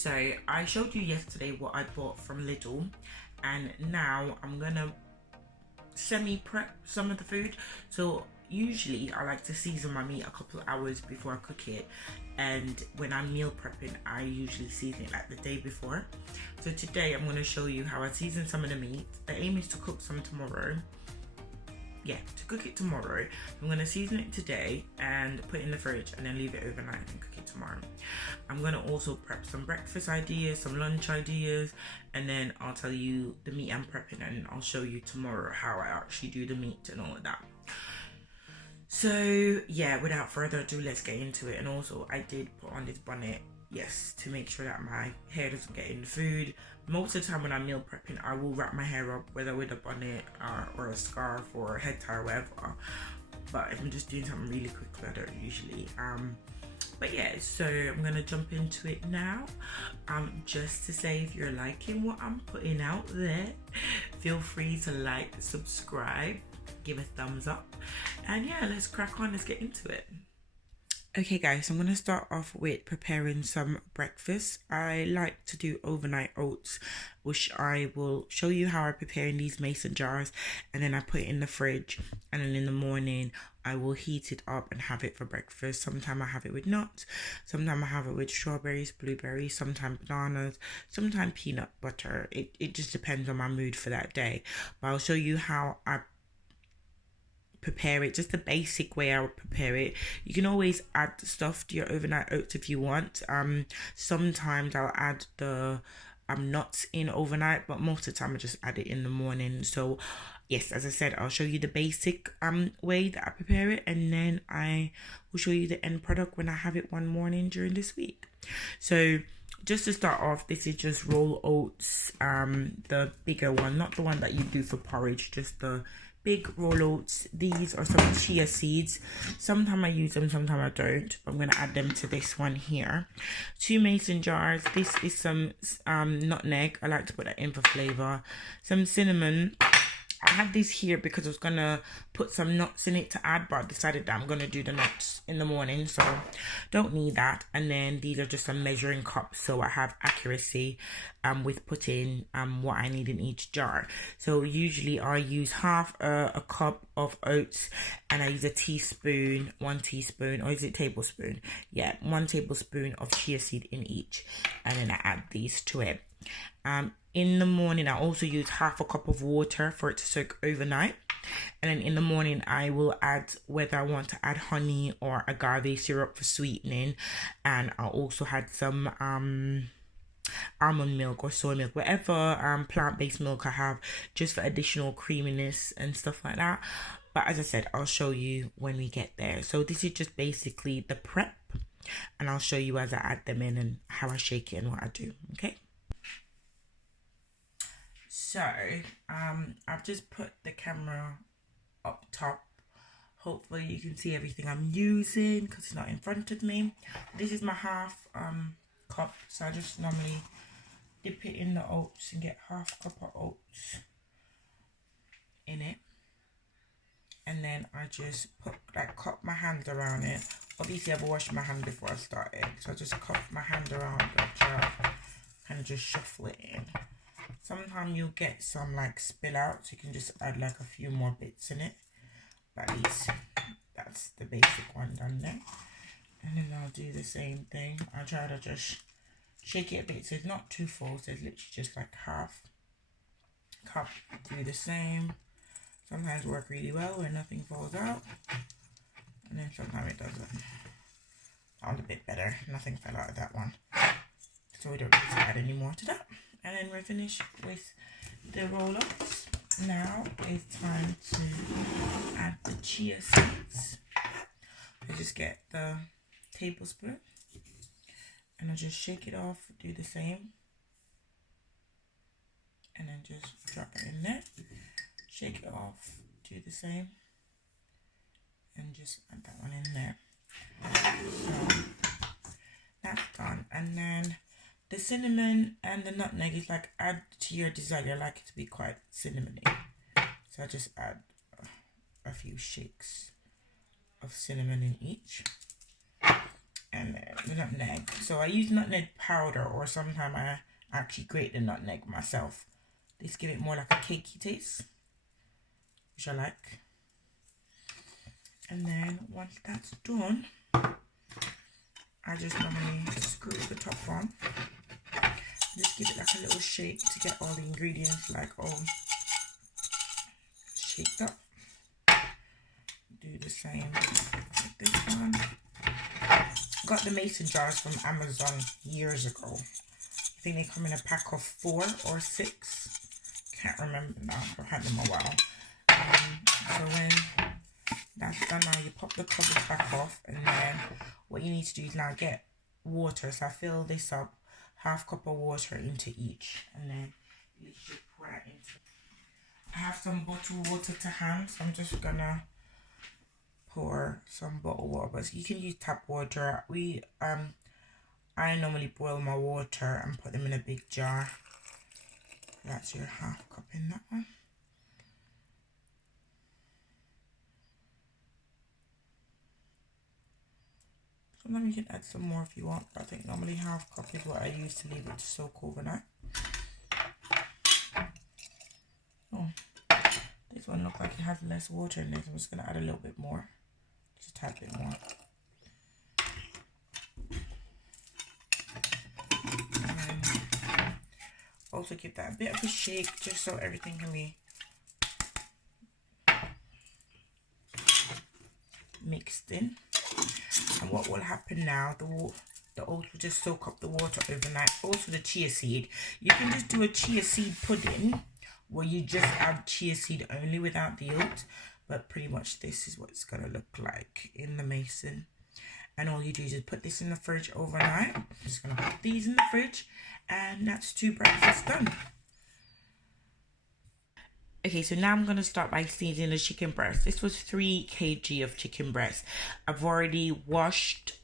So I showed you yesterday what I bought from Lidl, and now I'm gonna semi-prep some of the food. So usually I like to season my meat a couple of hours before I cook it, and when I'm meal prepping I usually season it like the day before. So today I'm going to show you how I season some of the meat. The aim is to cook some tomorrow. To cook it tomorrow. I'm going to season it today and put it in the fridge and then leave it overnight and cook it tomorrow. I'm going to also prep some breakfast ideas, some lunch ideas, and then I'll tell you the meat I'm prepping, and I'll show you tomorrow how I actually do the meat and all of that. So yeah, without further ado, let's get into it. And also I did put on this bonnet, yes, to make sure that my hair doesn't get in the food. Most of the time when I'm meal prepping, I will wrap my hair up, whether with a bonnet or a scarf or a head tie or whatever. But if I'm just doing something really quick, I don't usually. But yeah, so I'm gonna jump into it now. Just to say, if you're liking what I'm putting out there, feel free to like, subscribe, give a thumbs up, and yeah, let's crack on, let's get into it. Okay guys, I'm going to start off with preparing some breakfast. I like to do overnight oats, which I will show you how I prepare in these mason jars, and then I put it in the fridge, and then in the morning I will heat it up and have it for breakfast. Sometimes I have it with nuts, sometimes I have it with strawberries, blueberries, sometimes bananas, sometimes peanut butter. It just depends on my mood for that day. But I'll show you how I prepare it, just the basic way I would prepare it. You can always add stuff to your overnight oats if you want. Sometimes I'll add the nuts in overnight, but most of the time I just add it in the morning. So yes, as I said, I'll show you the basic way that I prepare it, and then I will show you the end product when I have it one morning during this week. So just to start off, this is just roll oats, the bigger one, not the one that you do for porridge, just the big roll oats. These are some chia seeds. Sometimes I use them, sometimes I don't. I'm going to add them to this one here. 2 mason jars. This is some nutmeg. I like to put that in for flavor. Some cinnamon. I had this here because I was going to put some nuts in it to add, but I decided that I'm going to do the nuts in the morning, so don't need that. And then these are just some measuring cups, so I have accuracy with putting what I need in each jar. So usually I use half a cup of oats, and I use a teaspoon, 1 teaspoon, or is it tablespoon? Yeah, 1 tablespoon of chia seed in each, and then I add these to it. In the morning I also use half a cup of water for it to soak overnight, and then in the morning I will add whether I want to add honey or agave syrup for sweetening, and I'll also add some almond milk or soy milk, whatever plant-based milk I have, just for additional creaminess and stuff like that. But as I said, I'll show you when we get there. So this is just basically the prep, and I'll show you as I add them in and how I shake it and what I do. Okay, so I've just put the camera up top. Hopefully you can see everything I'm using because it's not in front of me. This is my half cup, so I just normally dip it in the oats and get half a cup of oats in it, and then I just put cup my hands around it. Obviously I've washed my hand before I started, so I just cup my hand around the jar and just shuffle it in. Sometimes you'll get some spill out, so you can just add a few more bits in it. But at least that's the basic one done there. And then I'll do the same thing. I try to just shake it a bit so it's not too full, so it's literally just half cup. Do the same. Sometimes work really well where nothing falls out, and then sometimes it doesn't. Sounds a bit better. Nothing fell out of that one, so we don't need to add any more to that. And then we're finished with the roll-ups. Now it's time to add the chia seeds. I just get the tablespoon and I just shake it off, do the same, and then just drop it in there. Shake it off, do the same, and just add that one in there. So that's done. And then the cinnamon and the nutmeg is add to your desire. I like it to be quite cinnamony, so I just add a few shakes of cinnamon in each. and then the nutmeg. So I use nutmeg powder, or sometimes I actually grate the nutmeg myself. This give it more like a cakey taste, which I like. And then once that's done, I just normally screw the top on. Just give it like a little shake to get all the ingredients like all shaked up. Do the same with this one. Got the mason jars from Amazon years ago. I think they come in a pack of 4 or 6. Can't remember now. I've had them a while. So when that's done, now you pop the covers back off, and then what you need to do is now get water. So I fill this up, 1/2 cup of water into each, and then you should pour it into. I have some bottled water to hand, so I'm just gonna pour some bottled water, but you can use tap water. I normally boil my water and put them in a big jar. That's your 1/2 cup in that one. Sometimes you can add some more if you want, but I think normally 1/2 cup is what I use to leave it to soak overnight. Oh, this one looks like it has less water in it. I'm just going to add a little bit more, just a tad bit more. And then also give that a bit of a shake, just so everything can be mixed in. And what will happen now, the oats will just soak up the water overnight. Also the chia seed, you can just do a chia seed pudding where you just add chia seed only without the oats, but pretty much this is what it's gonna look like in the mason. And all you do is just put this in the fridge overnight. I'm just gonna put these in the fridge, and that's 2 breakfasts done. Okay, so now I'm going to start by seasoning the chicken breast. This was 3 kg of chicken breast. I've already washed,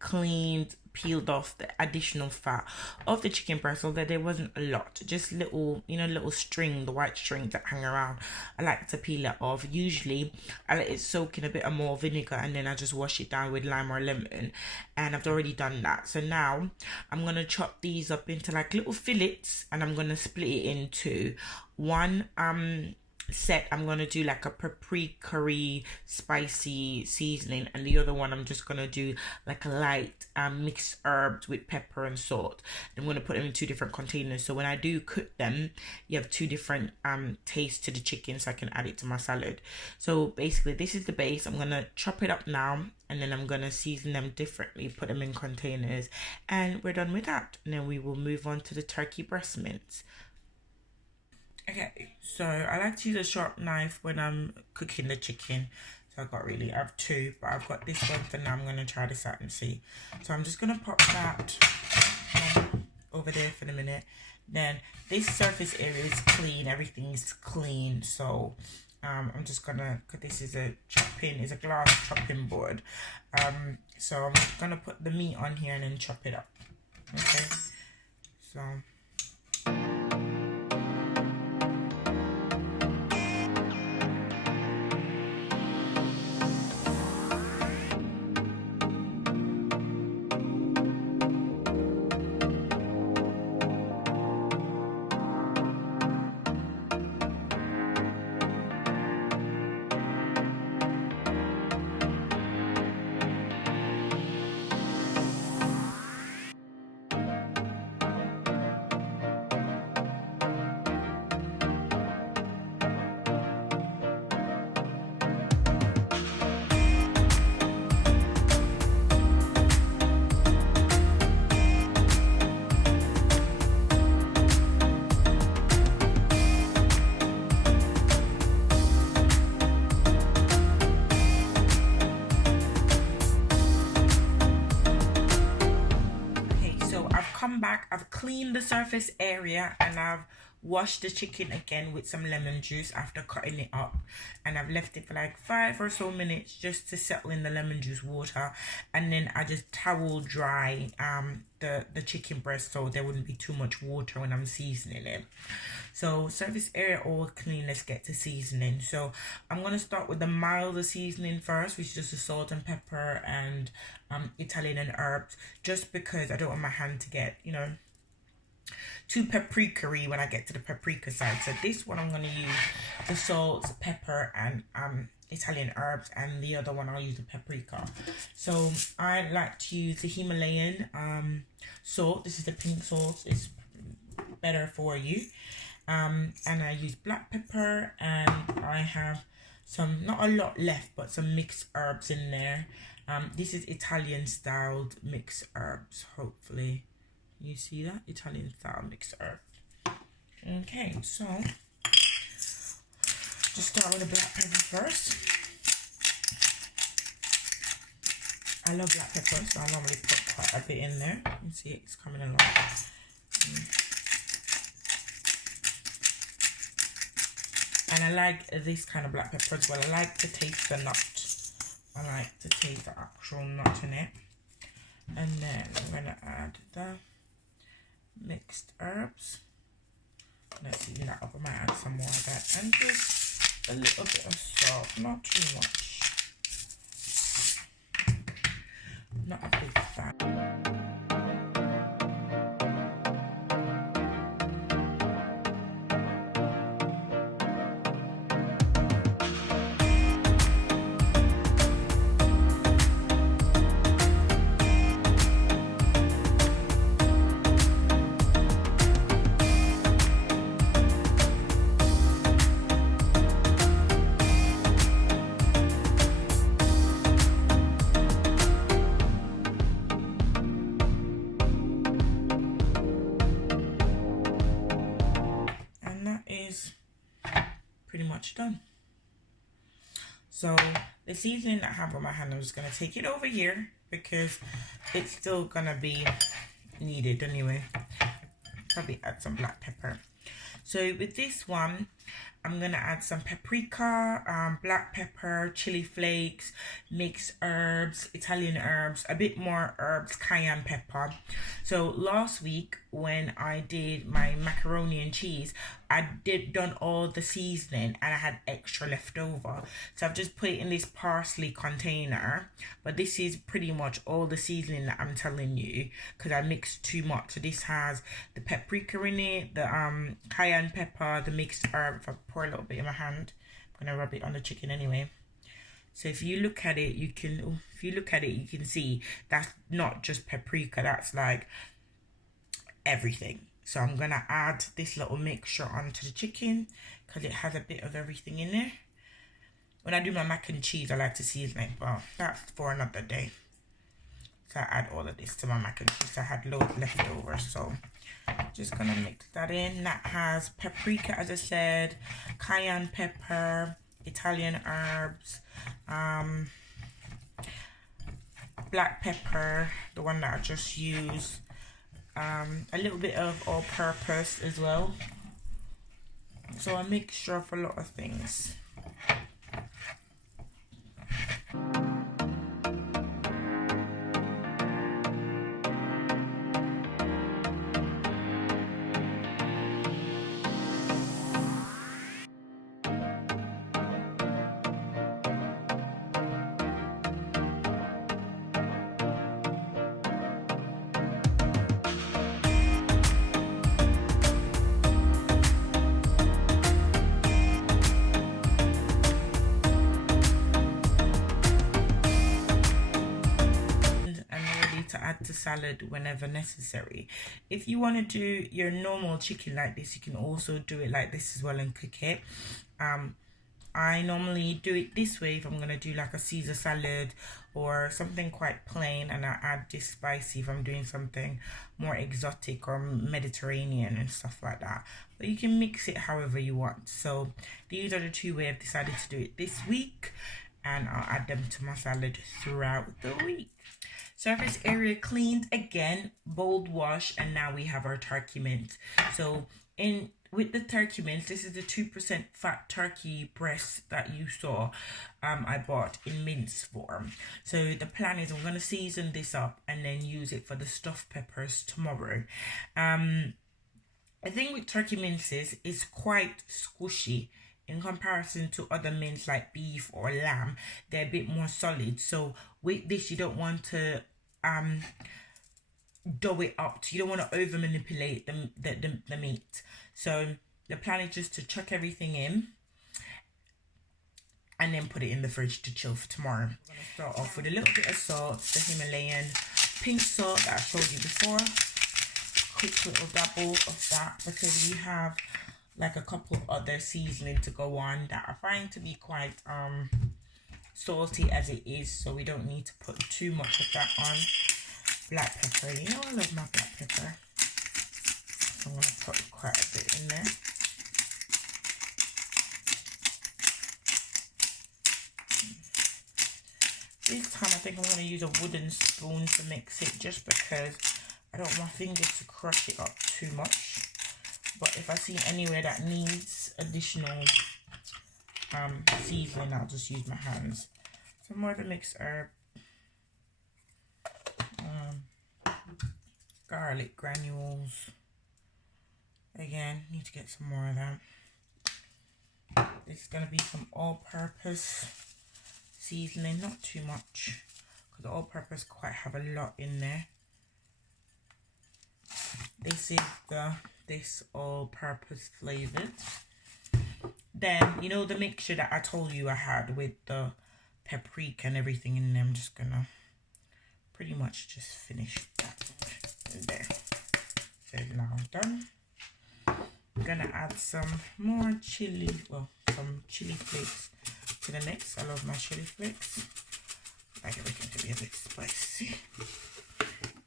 cleaned, peeled off the additional fat of the chicken breast, although there wasn't a lot. Just little, little string, the white string that hang around. I like to peel it off. Usually, I let it soak in a bit of more vinegar, and then I just wash it down with lime or lemon. And I've already done that. So now, I'm going to chop these up into like little fillets, and I'm going to split it into one set. I'm gonna do like a paprika spicy seasoning, and the other one I'm just gonna do like a light mixed herbs with pepper and salt. I'm gonna put them in 2 different containers, so when I do cook them, you have 2 different tastes to the chicken, so I can add it to my salad. So basically this is the base. I'm gonna chop it up now, and then I'm gonna season them differently, put them in containers, and we're done with that. And then we will move on to the turkey breast mince. Okay, so I like to use a sharp knife when I'm cooking the chicken. So I have 2, but I've got this one for now. I'm going to try this out and see. So I'm just going to pop that over there for the minute. Then this surface area is clean. Everything's clean. So I'm just going to, because this is a glass chopping board. So I'm going to put the meat on here and then chop it up. Okay, so... come back, I've cleaned the surface area, and I've washed the chicken again with some lemon juice after cutting it up, and I've left it for like 5 or so minutes just to settle in the lemon juice water, and then I just towel dry the chicken breast so there wouldn't be too much water when I'm seasoning it. So surface area all clean, let's get to seasoning. So I'm going to start with the milder seasoning first, which is just the salt and pepper and Italian and herbs, just because I don't want my hand to get, you know, too paprika-y when I get to the paprika side. So this one I'm going to use the salt, pepper and Italian herbs, and the other one I'll use the paprika. So I like to use the Himalayan salt. This is the pink salt, it's better for you. And I use black pepper, and I have some, not a lot left, but some mixed herbs in there. This is Italian styled mixed herbs, hopefully you see that, Italian style mixed herb. Okay, so just start with the black pepper first. I love black pepper, so I normally put quite a bit in there. You can see it's coming along. And I like this kind of black pepper as well. I like to taste the nut. I like to taste the actual nut in it. And then I'm going to add the mixed herbs. Let's see that up. I might add some more of that. And just a little bit of salt, not too much. Not a big fan. Pretty much done. So the seasoning that I have on my hand, I'm just going to take it over here because it's still going to be needed anyway. Probably add some black pepper. So with this one, I'm going to add some paprika, black pepper, chili flakes, mixed herbs, Italian herbs, a bit more herbs, cayenne pepper. So last week when I did my macaroni and cheese, I done all the seasoning and I had extra left over. So I've just put it in this parsley container. But this is pretty much all the seasoning that I'm telling you because I mixed too much. So this has the paprika in it, the cayenne pepper, the mixed herb. If I pour a little bit in my hand, I'm gonna rub it on the chicken anyway. So if you look at it, you can see that's not just paprika, that's like everything. So I'm gonna add this little mixture onto the chicken because it has a bit of everything in there. When I do my mac and cheese, I like to season it, but that's for another day. So I add all of this to my mac and cheese. I had loads left over, so just gonna mix that in. That has paprika, as I said, cayenne pepper, Italian herbs, black pepper, the one that I just used, a little bit of all-purpose as well. So a mixture of a lot of things. To salad whenever necessary. If you want to do your normal chicken like this, you can also do it like this as well and cook it. I normally do it this way if I'm going to do like a Caesar salad or something quite plain, and I add this spicy if I'm doing something more exotic or Mediterranean and stuff like that. But you can mix it however you want. So these are the two ways I've decided to do it this week, and I'll add them to my salad throughout the week. Surface area cleaned again, bold wash, and now we have our turkey mince. So in with the turkey mince, this is the 2% fat turkey breast that you saw I bought in mince form. So the plan is I'm going to season this up and then use it for the stuffed peppers tomorrow. I think with turkey minces, it's quite squishy in comparison to other mince like beef or lamb. They're a bit more solid. So with this, you don't want to dough it up. You don't want to over manipulate the meat. So the plan is just to chuck everything in and then put it in the fridge to chill for tomorrow. I'm going to start off with a little bit of salt, the Himalayan pink salt that I showed you before. Quick little dabble of that, because we have like a couple other seasoning to go on that I find to be quite salty as it is, so we don't need to put too much of that on. Black pepper, you know I love my black pepper, so I'm going to put quite a bit in there. This time I think I'm going to use a wooden spoon to mix it, just because I don't want my fingers to crush it up too much. But if I see anywhere that needs additional seasoning, I'll just use my hands. Some more of the mixed herb, garlic granules. Again, need to get some more of that. This is going to be some all-purpose seasoning, not too much, because the all-purpose quite have a lot in there. This is this all-purpose flavored. Then, you know, the mixture that I told you I had with the paprika and everything in there, I'm just gonna pretty much just finish that in there. So now I'm done. I'm gonna add some more chili, well, some chili flakes to the mix. I love my chili flakes. I like everything to be a bit spicy.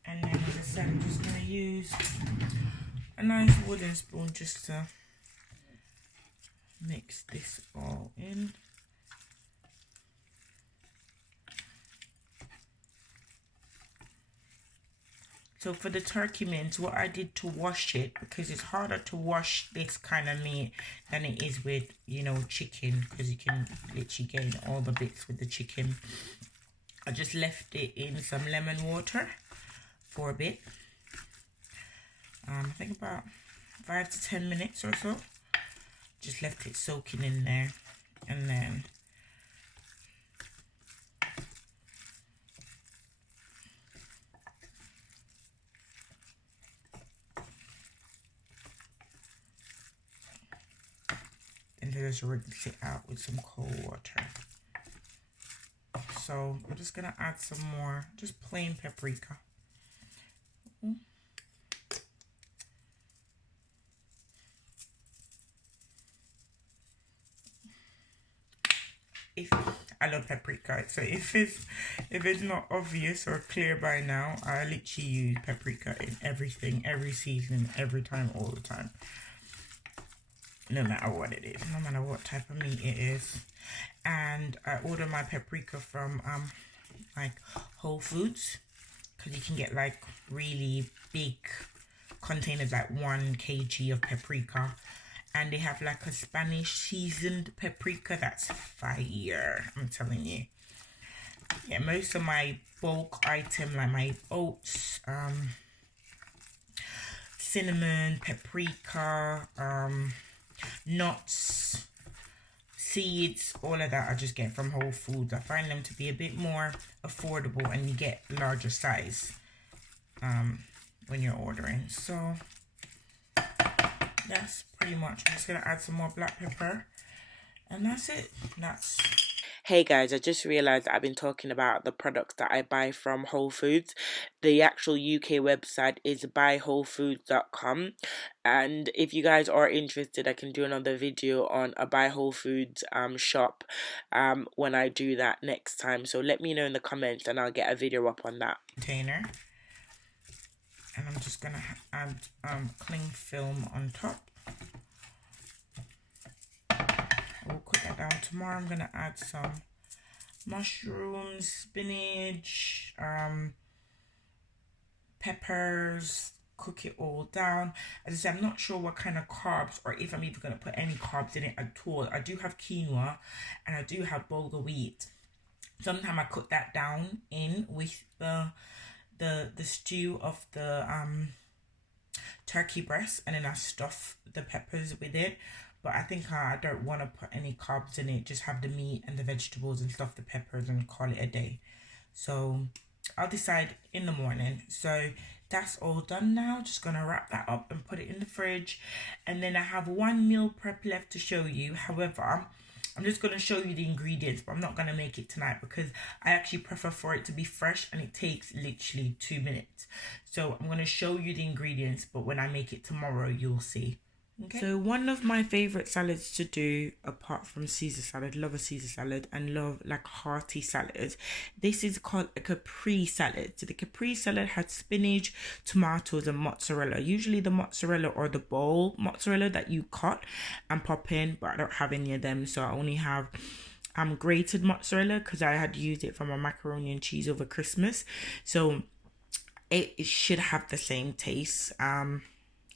And then, as I said, I'm just going to use a nice wooden spoon just to mix this all in. So for the turkey mince, what I did to wash it, because it's harder to wash this kind of meat than it is with, you know, chicken, because you can literally gain all the bits with the chicken. I just left it in some lemon water for a bit. I think about 5 to 10 minutes or so. Just left it soaking in there, and then just rinse it out with some cold water. So I'm just gonna add some more, just plain paprika. I love paprika, so if it's not obvious or clear by now, I literally use paprika in everything, every season, every time, all the time. No matter what it is, no matter what type of meat it is. And I order my paprika from like Whole Foods, because you can get like really big containers, like 1 kg of paprika, and they have like a Spanish seasoned paprika that's fire, I'm telling you. Yeah, most of my bulk item, like my oats, cinnamon, paprika, nuts, seeds, all of that I just get from Whole Foods. I find them to be a bit more affordable, and you get larger size when you're ordering. So that's pretty much, I'm just gonna add some more black pepper, and that's it. Hey guys, I just realized I've been talking about the products that I buy from Whole Foods. The actual UK website is buywholefoods.com, and if you guys are interested, I can do another video on a Buy Whole Foods shop when I do that next time. So let me know in the comments and I'll get a video up on that. Container, and I'm just gonna add cling film on top. We'll cook that down. Tomorrow I'm gonna add some mushrooms, spinach, peppers, cook it all down. As I said, I'm not sure what kind of carbs or if I'm even going to put any carbs in it at all. I do have quinoa and I do have bulgur wheat. Sometimes I cook that down in with the stew of the turkey breast, and then I stuff the peppers with it. But I think I don't want to put any carbs in it, just have the meat and the vegetables and stuff the peppers and call it a day. So I'll decide in the morning. So that's all done now. Just gonna wrap that up and put it in the fridge. And then I have one meal prep left to show you. However, I'm just going to show you the ingredients, but I'm not going to make it tonight because I actually prefer for it to be fresh and it takes literally 2 minutes. So I'm going to show you the ingredients, but when I make it tomorrow, you'll see. Okay. So one of my favorite salads to do, apart from Caesar salad, love a Caesar salad and love like hearty salads. This is called a Capri salad. So the Capri salad has spinach, tomatoes and mozzarella. Usually the mozzarella or the bowl mozzarella that you cut and pop in, but I don't have any of them. So I only have grated mozzarella because I had used it for my macaroni and cheese over Christmas. So it should have the same taste.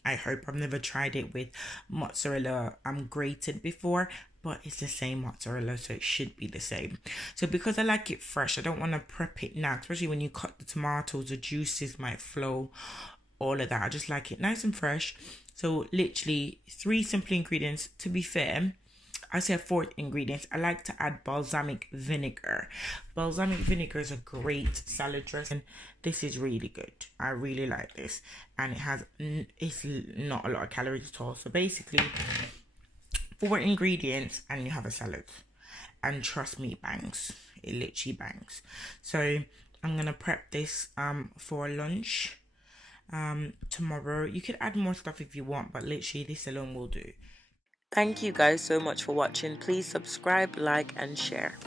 I hope. I've never tried it with mozzarella grated before, but it's the same mozzarella, so it should be the same. So because I like it fresh, I don't want to prep it now, especially when you cut the tomatoes, the juices might flow, all of that. I just like it nice and fresh. So literally 3 simple ingredients. To be fair, I say 4 ingredients. I like to add balsamic vinegar. Balsamic vinegar is a great salad dressing. This is really good. I really like this. And it's not a lot of calories at all. So basically, 4 ingredients and you have a salad. And trust me, it bangs. It literally bangs. So I'm going to prep this for lunch tomorrow. You could add more stuff if you want, but literally this alone will do. Thank you guys so much for watching. Please subscribe, like and share.